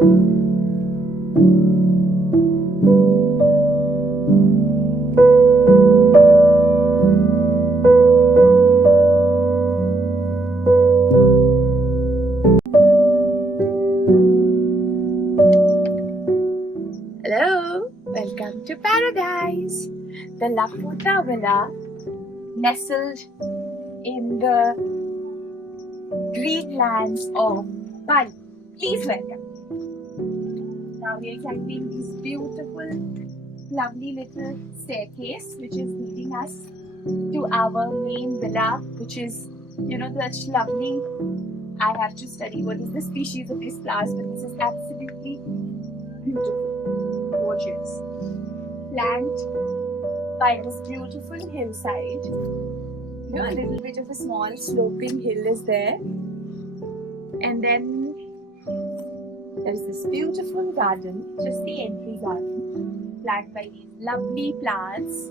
Hello, welcome to paradise. The Laputa Villa, nestled in the green lands of Bali. Please welcome. Now we are climbing this beautiful, lovely little staircase which is leading us to our main villa, which is, such lovely. I have to study what is the species of this flowers, but this is absolutely beautiful. Gorgeous, flanked by this beautiful hillside. A little bit of a small sloping hill is there, and then there's this beautiful garden, just the entry garden, flanked by these lovely plants.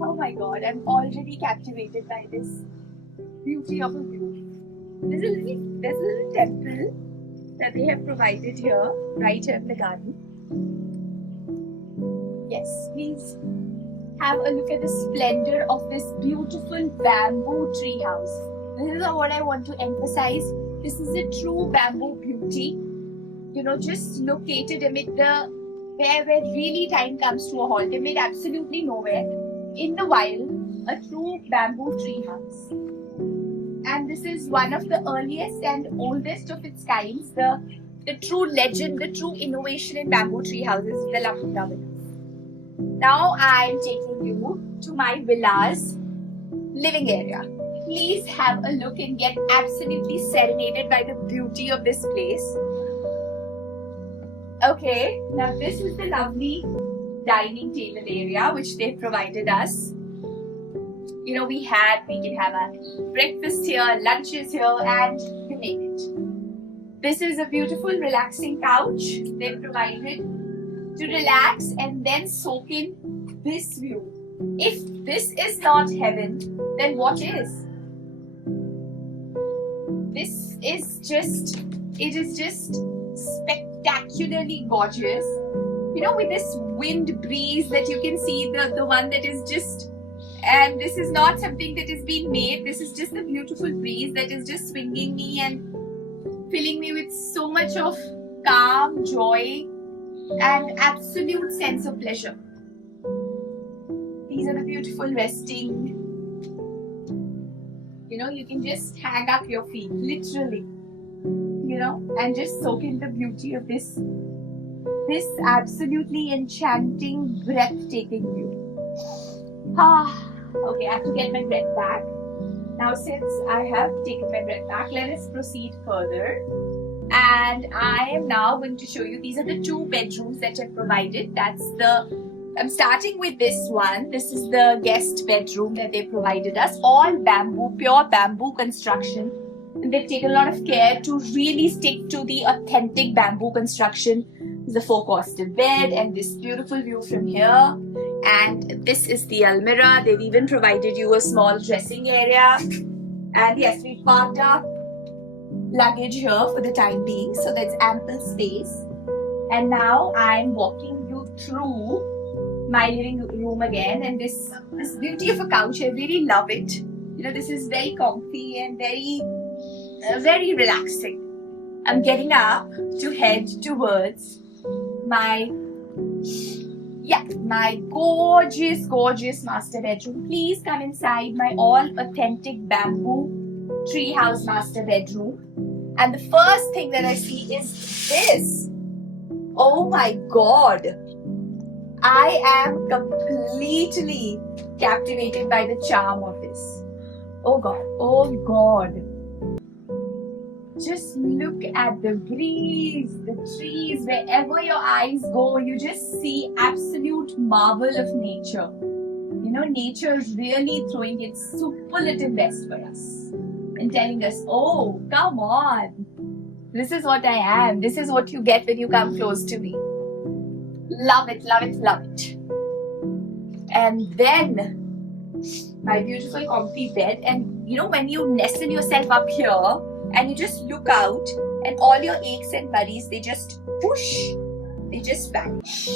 Oh my God, I'm already captivated by this beauty of a view. There's a little temple that they have provided here, right here in the garden. Yes, please have a look at the splendor of this beautiful bamboo tree house. This is what I want to emphasize. This is a true bamboo beauty. Just located amid where really time comes to a halt, amid absolutely nowhere, in the wild, a true bamboo tree house. And this is one of the earliest and oldest of its kinds, the true legend, the true innovation in bamboo tree houses, the Laputa Villas. Now I am taking you to my villa's living area. Please have a look and get absolutely serenaded by the beauty of this place. Okay, now this is the lovely dining table area which they provided us. We can have our breakfast here, lunches here, and you name it. This is a beautiful, relaxing couch they provided to relax and then soak in this view. If this is not heaven, then what is? It is just spectacularly gorgeous. With this wind breeze that you can see, the one that is just, and this is not something that is being made, this is just a beautiful breeze that is just swinging me and filling me with so much of calm, joy, and absolute sense of pleasure. These are the beautiful resting. You can just hang up your feet, literally, and just soak in the beauty of this absolutely enchanting, breathtaking view. Okay, I have to get my breath back. Now, since I have taken my breath back, let us proceed further. And I am now going to show you, these are the two bedrooms that I've provided. I'm starting with this one. This is the guest bedroom that they provided us. All bamboo, pure bamboo construction. And they've taken a lot of care to really stick to the authentic bamboo construction. There's a four-poster bed and this beautiful view from here. And this is the almirah. They've even provided you a small dressing area. And yes, we parked our luggage here for the time being, so there's ample space. And now I'm walking you through my living room again, and this beauty of a couch, I really love it. This is very comfy and very relaxing. I'm getting up to head towards my gorgeous master bedroom. Please come inside my all authentic bamboo treehouse master bedroom. And the first thing that I see is this. Oh my God. I am completely captivated by the charm of this. Oh God. Just look at the breeze, the trees, wherever your eyes go, you just see absolute marvel of nature. Nature is really throwing its superlative best for us and telling us, oh, come on. This is what I am. This is what you get when you come close to me. Love it. And then my beautiful comfy bed. And when you nestle yourself up here and you just look out, and all your aches and worries, they just whoosh, they just vanish.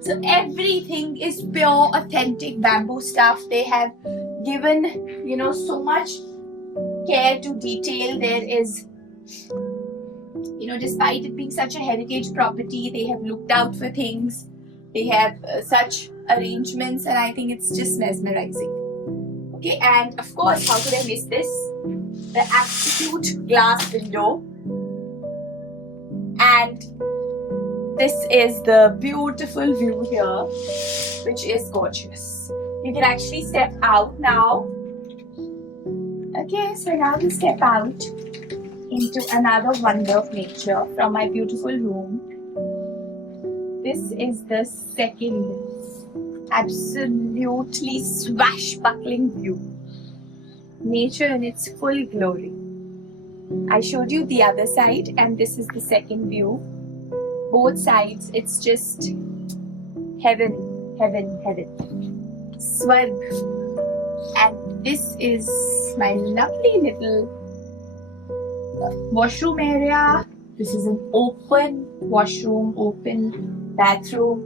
So everything is pure, authentic bamboo stuff. They have given, so much care to detail. There is, despite it being such a heritage property, they have looked out for things. They have such arrangements, and I think it's just mesmerizing. Okay, and of course, how could I miss this? The absolute glass window. And this is the beautiful view here, which is gorgeous. You can actually step out now. Okay, so now we step out into another wonder of nature from my beautiful room. This is the second absolutely swashbuckling view. Nature in its full glory. I showed you the other side, and this is the second view. Both sides, it's just heaven, heaven, heaven. Swarg. And this is my lovely little washroom area. This is an open washroom, open bathroom.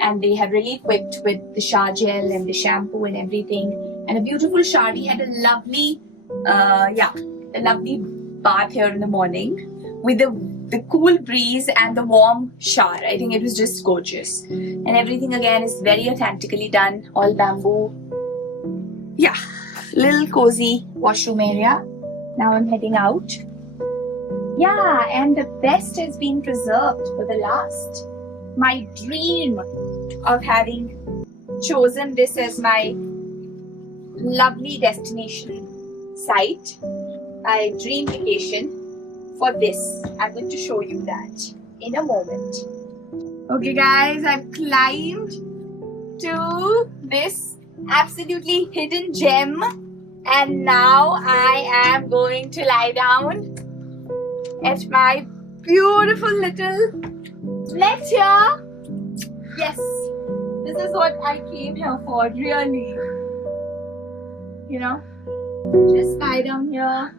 And they have really equipped with the shower gel and the shampoo and everything. And a beautiful shawty and a lovely, a lovely bath here in the morning with the cool breeze and the warm shower. I think it was just gorgeous. And everything again is very authentically done, all bamboo. Yeah, little cozy washroom area. Now I'm heading out. Yeah, and the best has been preserved for the last. My dream of having chosen this as my lovely destination site, my dream vacation for this. I'm going to show you that in a moment. Okay guys, I've climbed to this absolutely hidden gem, and now I am going to lie down at my beautiful little net here. Yes, this is what I came here for, really. Just lie down here,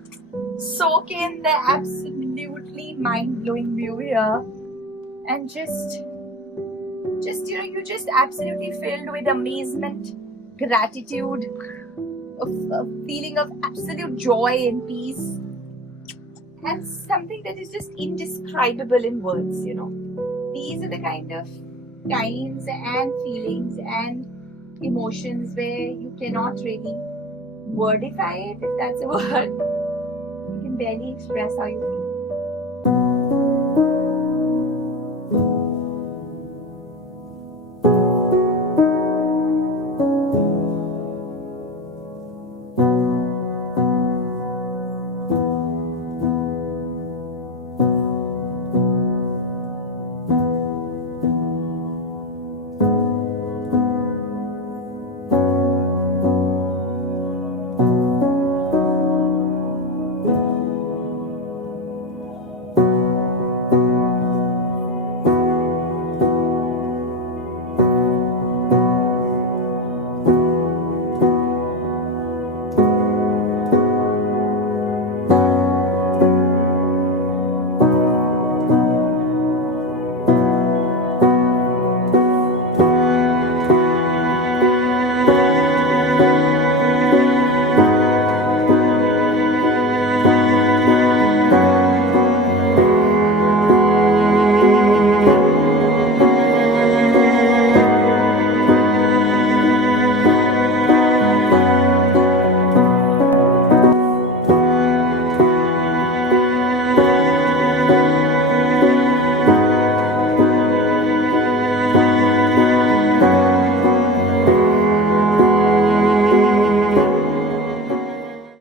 soak in the absolutely mind-blowing view here, and you're just absolutely filled with amazement, gratitude, a feeling of absolute joy and peace, and something that is just indescribable in words. These are the kind of times and feelings and emotions where you cannot really wordify it, if that's a word. You can barely express how you feel.